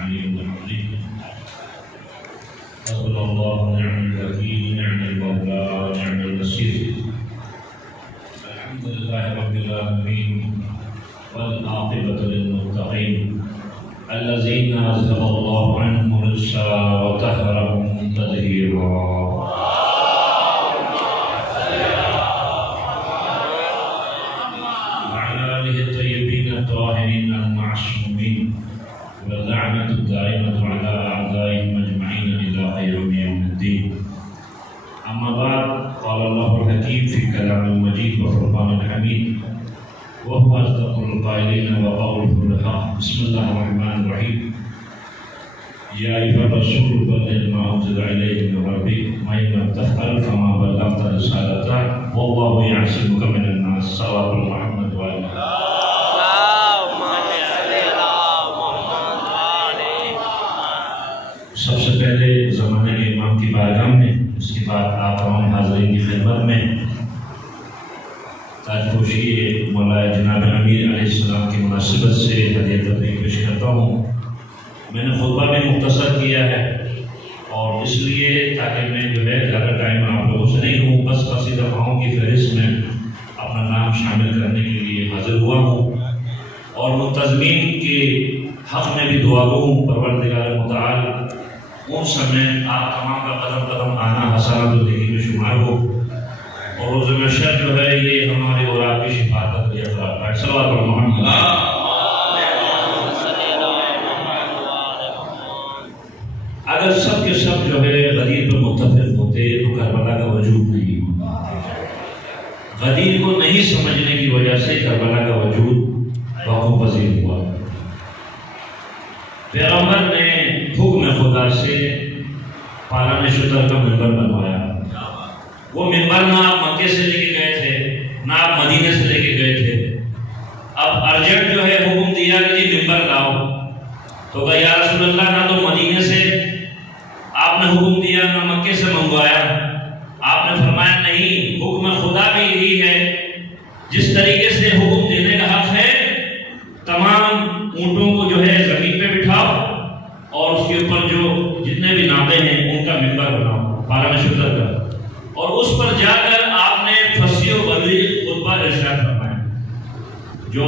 العلي العظيم. حسبنا الله ونعم الوكيل، نعم المولى ونعم النصير. الحمد لله رب العالمين والعاقبة للمتقين الذين أذهب الله عنهم الرجس وطهرهم تطهيرا. الطاهرين المعصومين واللعنة الدائمة على أعدائهم أجمعين إلى يوم الدين. أما بعد، قال الله الحكيم في كلام المجيد والفرقان الحميد وهو أصدق القائلين وقوله الحق. بسم الله الرحمن الرحيم. يا أيها الرسول بلغ ما أنزل إليك من ربك وإن لم تفعل فما بلغت رسالته والله يعصمك من الناس. صلوات محمد وعلى سب سے پہلے زمانے کے امام کی بارگاہ میں، اس کے بعد آپ تمام حاضرین کی خدمت میں تاج پوشی مولا جناب امیر علیہ السلام کی مناسبت سے ہدیہ تبریک پیش کرتا ہوں. میں نے خطبہ بھی مختصر کیا ہے اور اس لیے تاکہ میں جو ہے زیادہ ٹائم آپ لوگوں سے نہیں لوں، بس قصید دفعوں کی فہرست میں اپنا نام شامل کرنے کے لیے حاضر ہوا ہوں اور منتظمین کے حق میں بھی دعا گوں. پروردگار متعال ان سمے آپ تمام کا قدم قدم آنا حسنات النبی میں شمار ہو اور روز محشر جو ہے یہ ہمارے اور آپ کی شفاعت کا ذریعہ قرار پائے. صلوات محمد. اگر سب کے سب جو ہے غدیر پر متفق ہوتے تو کربلا کا وجود نہیں ہوتا. غدیر کو نہیں سمجھنے کی وجہ سے کربلا کا وجود واقع پذیر ہوا. پیغمبر نے حکم خدا سے پالان شتر کا منبر بنوایا. وہ منبر نہ آپ مکے سے لے کے گئے تھے نہ آپ مدینے سے لے کے گئے تھے. اب ارجنٹ جو ہے حکم دیا کہ جی منبر لاؤ تو کہا یا رسول اللہ نہ تو مدینے سے آپ نے حکم دیا نہ مکے سے منگوایا. آپ نے فرمایا نہیں، حکم خدا بھی یہی ہے. جس طریقے سے حکم دینے کا حق ہے تمام اونٹوں کو جو ہے زمین پہ بٹھاؤ اور اس کے اوپر جو جتنے بھی ناطے ہیں ان کا منبر بناؤ پالان شتر کا، اور اس پر جا کر آپ نے فصیح و بلیغ خطبہ ارشاد فرمایا جو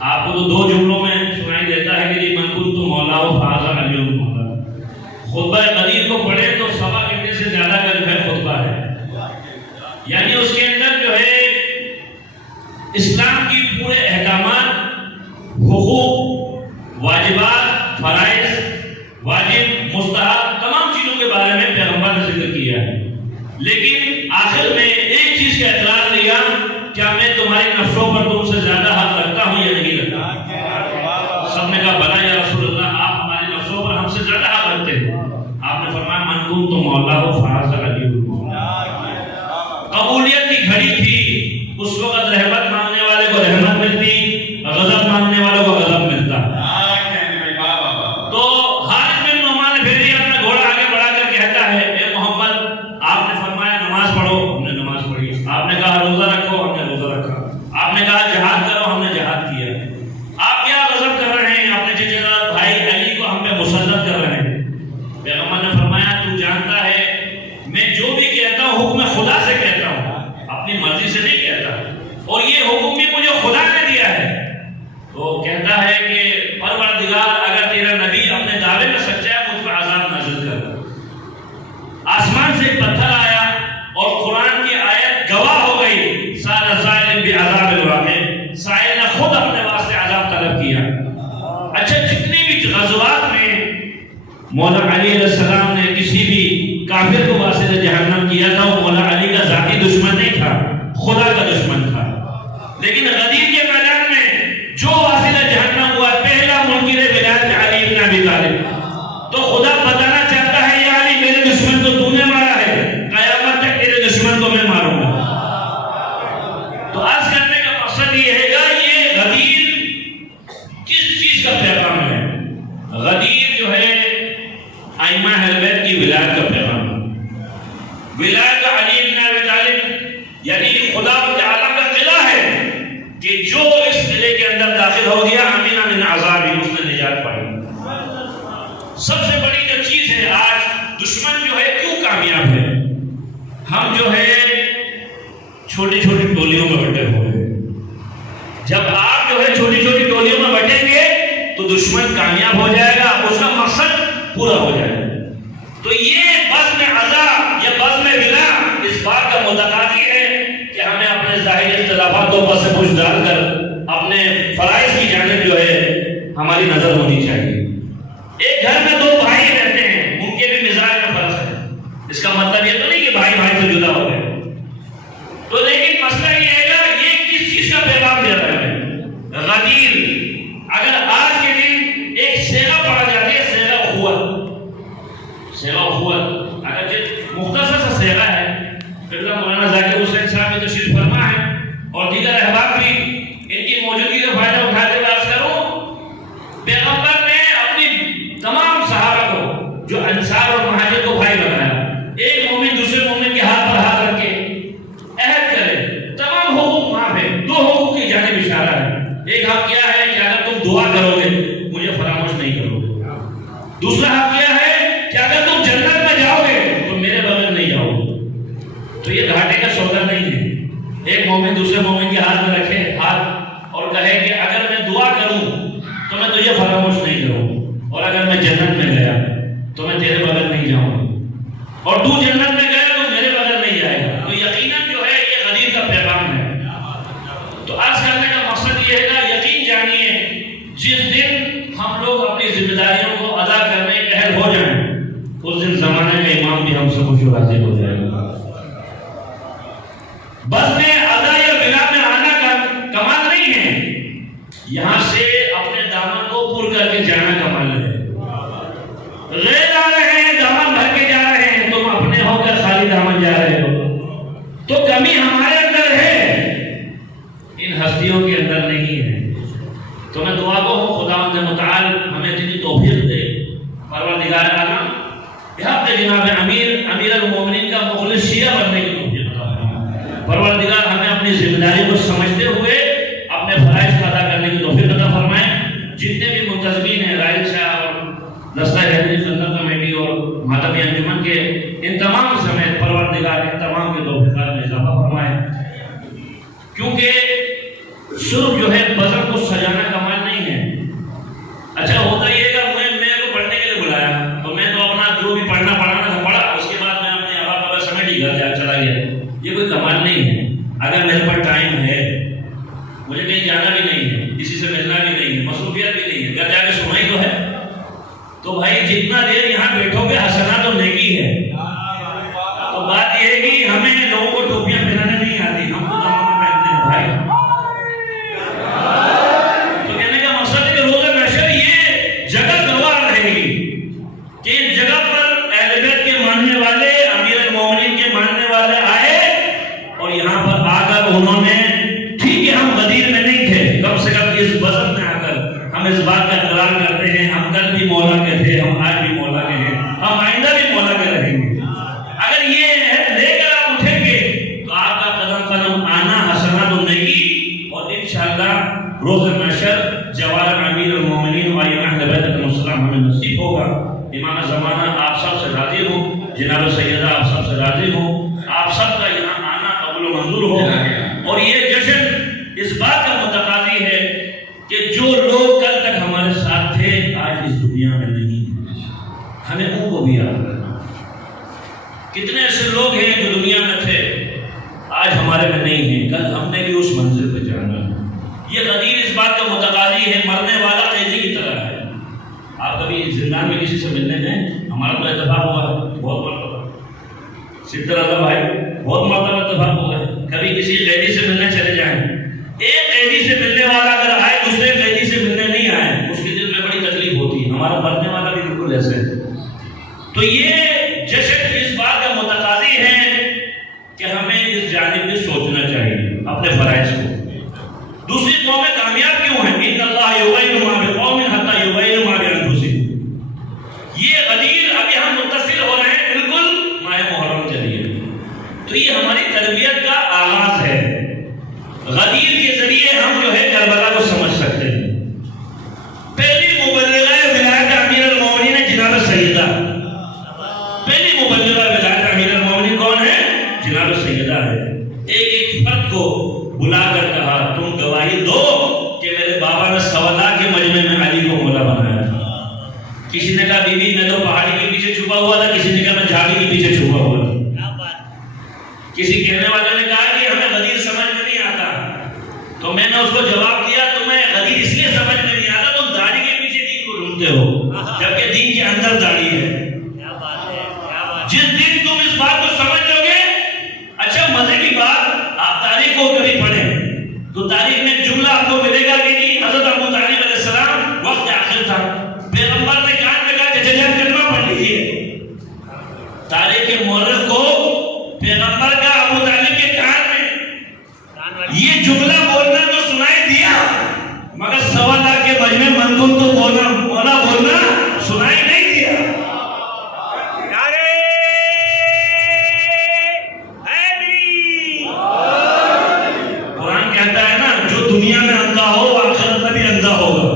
آپ کو تو دو جملوں میں سنائی دیتا ہے کہ من کنت مولا فہذا علی المولا. خطبہ قدیر کو پڑھے تو 1.25 گھنٹے سے زیادہ کا جو ہے خطبہ ہے. یعنی اس کے اندر جو ہے اسلام کی پورے احکامات، حقوق، واجبات، فرائض، واجب، مستحب، تمام چیزوں کے بارے میں پیغمبر نے ذکر کیا ہے. لیکن آخر میں ایک چیز کا اعتراض لیا، کیا میں تمہاری نفسوں پر تم سے زیادہ حق رکھتا ہوں یا نہیں رکھتا؟ سب نے کہا بلا یا رسول اللہ، آپ ہماری نفسوں پر ہم سے زیادہ حق رکھتے ہیں. آپ نے فرمایا من کنت مولا فہذا علی المولا. قبولیت کی گھڑی تھی. اس وقت رحمت مانگنے والے کو رحمت ملتی، غضب مانگنے والوں کو غضب ملتا. تو خالد بن نعمان نے پھر اپنا گھوڑا آگے بڑھا کر کہتا ہے اے محمد، آپ نے فرمایا نماز پڑھو، ہم نے نماز پڑھی. آپ نے کہا روزہ رکھو، ہم نے روزہ رکھا. آپ نے کہا جہاد کرو، ہم نے جہاد کیا. آپ کیا غضب کر رہے ہیں؟ اپنے چچیرا بھائی علی کو ہم پہ مسلط کر رہے ہیں. پیغمبر نے فرمایا تو جانتا ہے میں جو بھی کہتا ہوں حکم خدا سے کہتا ہوں، اپنی مرضی سے نہیں کہتا، اور یہ حکم بھی مجھے خدا نے دیا ہے. تو کہتا ہے کہ پروردگار اگر تیرا نبی اپنے دعوے میں سچا ہے مجھ پر عذاب نازل کر. آسمان سے ایک پتھر آیا اور قرآن کی آیت گواہ ہو گئی. سال سائل بعذاب الواقع، سائل نے خود اپنے واسطے عذاب طلب کیا. اچھا، جتنی بھی غزوات میں مولا علی علیہ السلام نے کسی بھی کافر کو واسطے جہنم کیا تھا، وہ مولا علی کا ذاتی دشمن نہیں تھا، خدا کا دشمن تھا. لیکن غدیر کے میدان میں جو واسطہ جہنم ہوا پہلا منکر ولایت علی بن ابی طالب. تو خدا بتانا چاہتا ہے یا علی میرے دشمن کو تو نے مارا ہے، قیامت تک تیرے دشمن کو میں ماروں گا. تو آج کرنے کا مقصد یہ ہے گا یہ غدیر کس چیز کا پیغام ہے. غدیر جو ہے ائمہ اہل بیت کی ولایت کا پیغام ہے. ولایت علی بن ابی طالب یعنی خدا تعالیٰ کا قلعہ ہے کہ جو اس قلعے کے اندر داخل ہو گیا امین من عذاب، اس نے نجات پائی. سب سے بڑی جو چیز ہے آج دشمن جو ہے کیوں کامیاب ہے، ہم جو ہے چھوٹی چھوٹی ٹولیوں میں بٹے ہوئے ہیں۔ جب آپ جو ہے چھوٹی چھوٹی ٹولیوں میں بٹیں گے تو دشمن کامیاب ہو جائے گا، اس کا مقصد پورا ہو جائے گا۔ تو یہ بزم عزا یا بزم ولا اس بات کا متقاضی ہے کہ ہمیں اپنے ظاہری اختلافات کو پس پش ڈال کر اپنے فرائض کی جانب جو ہے ہماری نظر ہونی چاہیے۔ ایک گھر میں دو بھائی رہتے ہیں، ان کے بھی مزاج میں فرق ہے، اس کا مطلب یہ تو نہیں کہ بھائی بھائی سے جدا ہو گئے، تو لیکن مسئلہ یہ ہے گا یہ کس چیز کا پیغام دے رہا ہے؟ غدیر۔ اگر آج کے دن ایک صیغہ پڑھا جاتی ہے، صیغہ اخوت، صیغہ اخوت، اگر مختصر سا صیغہ ہے، قبلہ مولانا ذاکر حسین صاحب بھی تشریف فرما ہے اور دیگر احباب بھی، ان کی موجودگی کا فائدہ اٹھاتے ہوئے عرض کروں، پیغمبر نے اپنی تمام صحابہ کو جو انصار اور مہاجر کو بھائی بنایا، ایک مومن دوسرے مومن کے ہاتھ پر ہاتھ رکھ کے عہد کرے، تمام حقوق معاف ہے، دو حقوق کی جانب اشارہ ہے۔ ایک حق کیا ہے کہ اگر تم دعا کرو گے مجھے فراموش نہیں کرو گے، دوسرا حق کیا ہے کہ اگر تم جنت میں جاؤ گے تو میرے بغیر نہیں جاؤ گے۔ تو یہ گھاٹے کا سودا نہیں ہے۔ ایک مومن دوسرے مومن کے ہاتھ میں رکھے ہاتھ اور کہے کہ اگر میں دعا کروں تو میں تجھے فراموش نہیں کروں، اور اگر میں جنت میں گیا تو میں تیرے بغیر نہیں جاؤں گا، اور تو جنت میں گیا تو میرے بغیر نہیں جائے گا۔ تو یقیناً جو ہے یہ غدیر کا پیغام ہے۔ تو آج کرنے کا مقصد یہ ہے، یقین جانیے جس دن ہم لوگ اپنی ذمہ داریوں کو ادا کرنے کے اہل ہو جائیں، اس دن زمانے کا امام بھی ہم سے خوش و راضی ہو جائے گا۔ بس میں ادا یا بلا میں آنا کا کمال نہیں ہے، یہاں سے اپنے دامن کو پر کر کے جانا کمال ہے۔ غیر آ رہے ہیں، دامن بھر کے جا رہے ہیں، تم اپنے ہو کر خالی دامن جا رہے ہو، تو کمی ہمارے اندر ہے، ان ہستیوں کے اندر نہیں ہے۔ تو میں دعا کو خداوند متعال ہمیں اتنی توفیق دے، پروردگار عالم بحق جناب امیر المومنین کا مخلص شیعہ بننے کی توفیق عطا فرمائے۔ پروردگار ہمیں اپنی ذمہ داری کو سمجھتے ہوئے اپنے فرائض کو ادا کرنے کی توفیق عطا فرمائے۔ جتنے بھی منتظمین ہیں، راہل شاہ اور دستہ حیدری سنت کمیٹی اور ماتمی انجمن کے، ان تمام سمیت پروردگار ان تمام کے توفیقات میں اضافہ فرمائے، کیونکہ صرف جو ہے بزم کو سجانا کمال نہیں ہے۔ اچھا ہوتا یہ کہ میں کو پڑھنے کے لیے بلایا تو میں تو اپنا جو بھی پڑھنا پڑھانا تھا پڑھا، اس کے بعد میں اپنے آبا بابا سمیٹ ہی گھر چلا گیا، یہ کوئی کمال نہیں ہے۔ اگر میرے پاس ٹائم ہے، مجھے کہیں جانا بھی نہیں ہے، کسی سے ملنا بھی نہیں ہے، مصروفیت بھی نہیں ہے، گھر جا کے سونا ہی تو ہے، تو بھائی جتنا دیر یہاں بیٹھو گے حسنات اور نیکی ہے۔ تو بات یہ ہے کہ ہمیں لوگوں کو ٹوپیاں پہنانے نہیں آتی، ہم تو دامن پہنتے ہیں بھائی۔ تو کہنے کا مقصد ہے کہ روز محشر یہ جگہ گواہ رہے گی کہ اس جگہ پر اہل بیت کے ماننے والے، امیر المومنین کے ماننے والے آئے، اور یہاں پر آ کر انہوں نے، ٹھیک ہے ہم غدیر میں نہیں تھے، کم سے کم اس بزم میں آ کر ہم اس بات کا اقرار کرتے ہیں ہم کل بھی مولا کے تھے، ہم آج بھی مولا کے ہیں، ہم آئندہ بھی مولا کے رہیں گے۔ اگر یہ لے کر آپ اٹھیں گے تو آپ کا قدم قدم آنا حسنات و نیکی، اور انشاءاللہ روز محشر جوار امیر المومنین و ائمہ اہل بیت علیہم السلام ہمیں نصیب ہوگا۔ امام زمانہ آپ سب سے راضی ہوں، جناب سیدہ آپ سب سے راضی ہوں، آپ سب کا یہاں آنا قبول و منظور ہو، اور یہ جشن اس بات کا متقاضی ہے کہ جو لوگ کل تک ہمارے ساتھ تھے آج اس دنیا میں نہیں ہیں، ہمیں ان کو بھی یاد رکھنا۔ کتنے ایسے لوگ ہیں جو دنیا میں تھے آج ہمارے میں نہیں ہیں، کل ہم نے بھی اس منزل پہ جانا ہے۔ یہ غدیر اس بات کا متقاضی ہے، مرنے والا قیدی کی طرح ہے۔ آپ کبھی زندان میں کسی سے ملنے گئے؟ ہمارا تو اتفاق ہوا ہے بہت مرتبہ، سدر اللہ بھائی بہت مرتبہ اتفاق ہوا ہے، کبھی کسی قیدی سے ملنے چلے جائیں، ایک قیدی سے ملنے والا اگر آئے دوسرے قیدی سے ملنے نہیں آئے، اس کے دل میں بڑی تکلیف ہوتی ہے، ہمارا مرنے والا بھی بالکل ایسے ہے۔ تو یہ جشن اس بات کا متقاضی ہے کہ ہمیں اس جانب میں سوچنا چاہیے اپنے فرائض کو۔ دوسری قومیں کامیاب کیوں ہیں؟ ان اللہ یغیر ما بقوم حتی یغیر ما بانفسہم۔ یہ غدیر ابھی ہم متصل ہو رہے ہیں بالکل ماہ محرم کے لیے، تو یہ ہماری تربیت کا آغاز ہے۔ غدیر کے ذریعے ہم جو ہے کربلا کو سمجھ سکتے ہیں۔ پہلی مبلغہ ولایت امیر المومنین جناب کہا بیوی میں تو پہاڑی کے پیچھے چھپا ہوا تھا، کسی نے کہا میں جھاڑی کے پیچھے چھپا ہوا تھا. کسی کہنے والے نے کہا کہ ہمیں غدیر سمجھ میں نہیں آتا، تو میں نے اس کو جواب دیا تمہیں غدیر اس لیے سمجھ میں نہیں آتا تم داڑھی کے پیچھے دین کو ڈھونڈتے ہو، جبکہ دین کے اندر داڑھی ہے. جس دن تم اس بات کو سمجھ لو گے. اچھا مزے کی بات، آپ تاریخ کو کبھی پڑھیں تو تاریخ میں جملہ آپ کو ملے گا کہ جی حضرت ابو طالب علیہ السلام وقت آخر تھا، پیغمبر نے کان میں کہا کہ چچا کلمہ پڑھ لیجیے. تاریخ کے مورخ کو پیغمبر کا ابو طالب کے کان میں یہ جملہ بولنا تو سنائی دیا، مگر 1.25 لاکھ کے مجمع منقول تو بولنا سنائی نہیں دیا. قرآن کہتا ہے نا جو دنیا میں اندھا ہو وہ آخرت میں بھی اندھا ہوگا.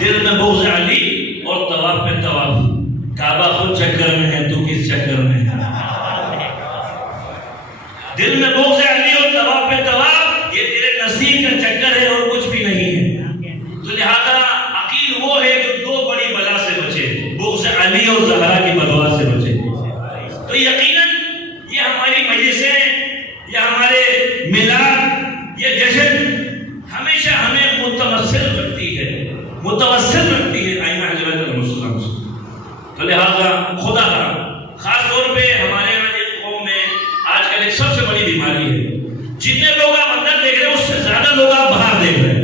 دل میں بغض علی اور طواف پہ طواف، کعبہ خود چکر میں ہے تو کس چکر میں ہے. دل میں بغض علی اور طواف پہ طواف، یہ تیرے نصیب کا چکر ہے اور کچھ بھی نہیں ہے. تو لہذا عقیل وہ ہے جو 2 بڑی بلا سے بچے، بغض علی اور زہرا کی بدوا سے بچے. تو یقیناً یہ ہماری مجلسیں، یہ ہمارے میلاد، یہ جشن ہمیشہ ہمیں متوسل رکھتی ہے آئمہ حضرت المسلم سے. تو لہذا خدا کا خاص طور پہ ہمارے یہاں ایک قوم میں آج کل ایک سب سے بڑی بیماری ہے، جتنے لوگ آپ اندر دیکھ رہے ہیں اس سے زیادہ لوگ آپ باہر دیکھ رہے ہیں.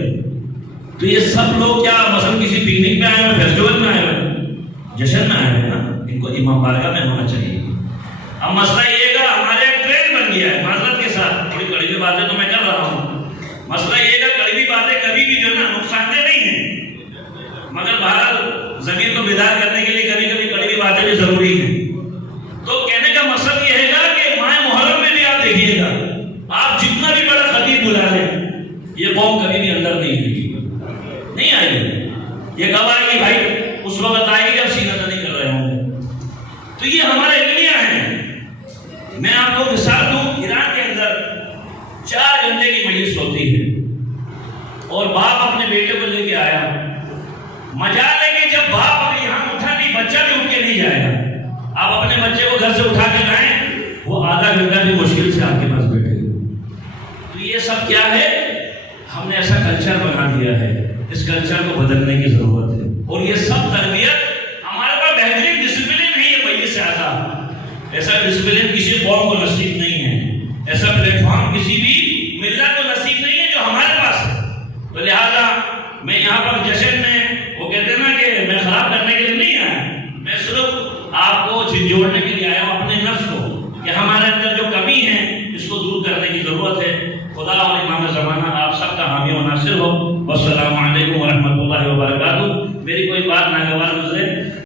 تو یہ سب لوگ کیا مثلا کسی پکنک میں آئے ہوئے، فیسٹیول میں آئے ہوئے، جشن میں آئے ہوئے نا، ان کو امام بارگاہ میں ہونا چاہیے. اب مسئلہ یہ گا ہمارے ایک ٹرینڈ بن گیا ہے، معذرت کے ساتھ تھوڑی کڑوی باتیں تو میں کر رہا ہوں. مسئلہ یہ گا کڑوی باتیں کبھی بھی جو ہے نا نقصان دہ نہیں ہیں، مگر بہرحال زمین کو بیدار کرنے کے لیے کبھی کبھی کڑوی باتیں بھی ضروری ہیں. تو کہنے کا مقصد یہ ہے گا کہ ماہ محرم میں بھی آپ دیکھیے گا، آپ جتنا بھی بڑا خطیب بلا لیں یہ قوم کبھی بھی اندر نہیں آئے گی. یہ کب آئے گی بھائی؟ اس وقت آئے گی جب سینہ نہیں کر رہے ہوں گے. تو یہ ہمارا علمیہ ہے. میں آپ کو مثال دوں، ایران کے اندر 4 گھنٹے کی مجلس ہوتی ہے اور باپ اپنے بیٹے کو لے کے آیا. مجال ہے کہ جب باپ ابھی یہاں اٹھا نہیں، بچہ بھی اٹھ کے نہیں جائے گا. آپ اپنے بچے کو گھر سے اٹھا کے لائیں، وہ آدھا گھنٹہ بھی مشکل سے آپ کے پاس بیٹھے گا. تو یہ سب کیا ہے؟ ہم نے ایسا کلچر بنا دیا ہے. اس کلچر کو بدلنے کی ضرورت ہے. اور یہ سب تربیت ہمارے پاس بہترین ڈسپلن نہیں ہے. مجلس سے آتا ایسا ڈسپلن کسی قوم کو نصیب نہیں ہے، ایسا پلیٹ فارم کسی بھی ملت کو نصیب نہیں ہے جو ہمارے پاس ہے. تو لہٰذا